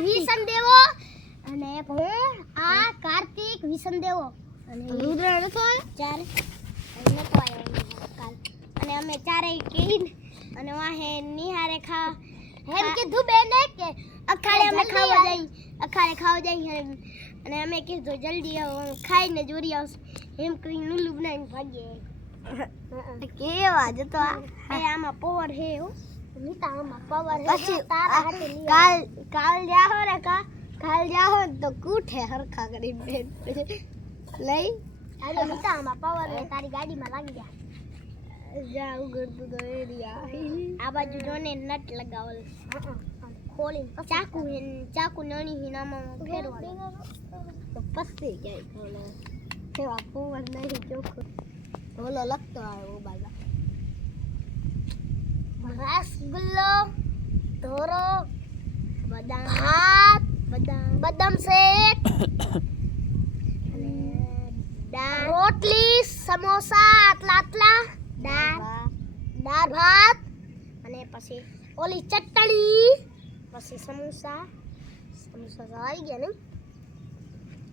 વિસન દેવો અને એક હું આ કાર્તિક વિસન દેવો અને રુદ્ર નતો ચાર નતો આવ્યો કાલ અને અમે ચારેય કીન અને વાહે નિહારે ખા એમ કીધું બેને કે અખાડે અમે ખાવા જઈ અને અમે કીધું જલ્દી આવો ખાઈને જોરી આવશે એમ કરીને નુલું બનાવીને ભાગીએ કેવા જતો એ આમાં પાવર હે હો નીતા આમાં પાવર હે તારા હાથે કાલ જાહો રે કાલ જાહો તો કૂઠે હરખા કરી બેન લઈ આજે નીતા આમાં પાવર હે તારી ગાડીમાં લાગી ગયા જા ઉગડતું તો એરિયા આ બાજુ જોને નટ લગાવલ ખોલી ચાકુ નાની હિનામાં ફેરવાનું તો પસ્તી જાય ખોલે કેવા ફોન નહીં ચોખ્ખો ઓલો લખતો આવ્યો બાબા રસગુલ્લો ધોરો બદામ ભાત બદામ શેક અને દાળ રોટલી સમોસા આટલા દાળ ભાત અને પછી ઓલી ચટણી પછી સમોસા આવી ગયા ને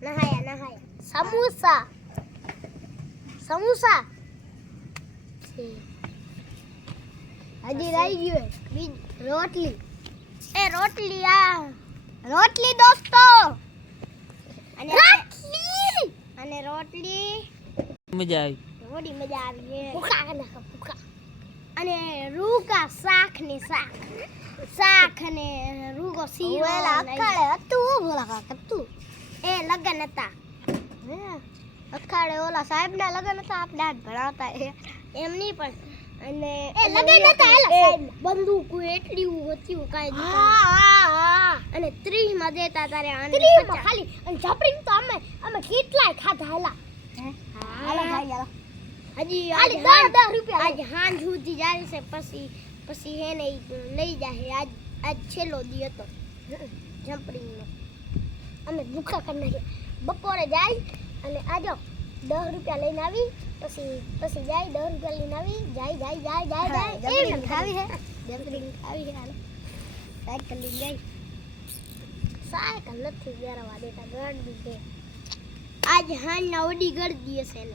નહાયા સમોસા હજી રહી ગયું રોટલી દોસ્તો અને રોટલી મજા આવી થોડી મજા આવી ભૂખા અને રૂગા શાક અને રૂગો સીવેલા અખાડે હતું બોલા કાકા હતું એ લગન હતા અખાડે ઓલા સાહેબના લગન હતા આપણે આજ ભણાવતા એમ નહીં પણ અને એ લગન હતા સાહેબ બંદૂક એટલી હતી કાઈ અને 30 માં દેતા તારે 30 માં ખાલી અને ઝપડીને તો અમે કેટલાય ખાધા હાલા હાલો ભાઈ હાલો હજી ખાલી 10 રૂપિયા આજ હાંજ સુધી જાય છે પછી હે ને લઈ જાય આજ છેલ્લો દી હતો ઝપડીનો અમે ભૂખા કરી નાખ્યા બપોરે જાય અને આજો 10 રૂપિયા લઈને આવી પછી જાય 10 રૂપિયા લઈને આવી જાય એવી ખાવી હે ઝપડીને ખાવી હે હાલો સાયકલ લઈને જાય સાયકલ નથી વેરવા દેતા ગાડી દે આજ હાંજ ના ઓડી ગળદી હશે ને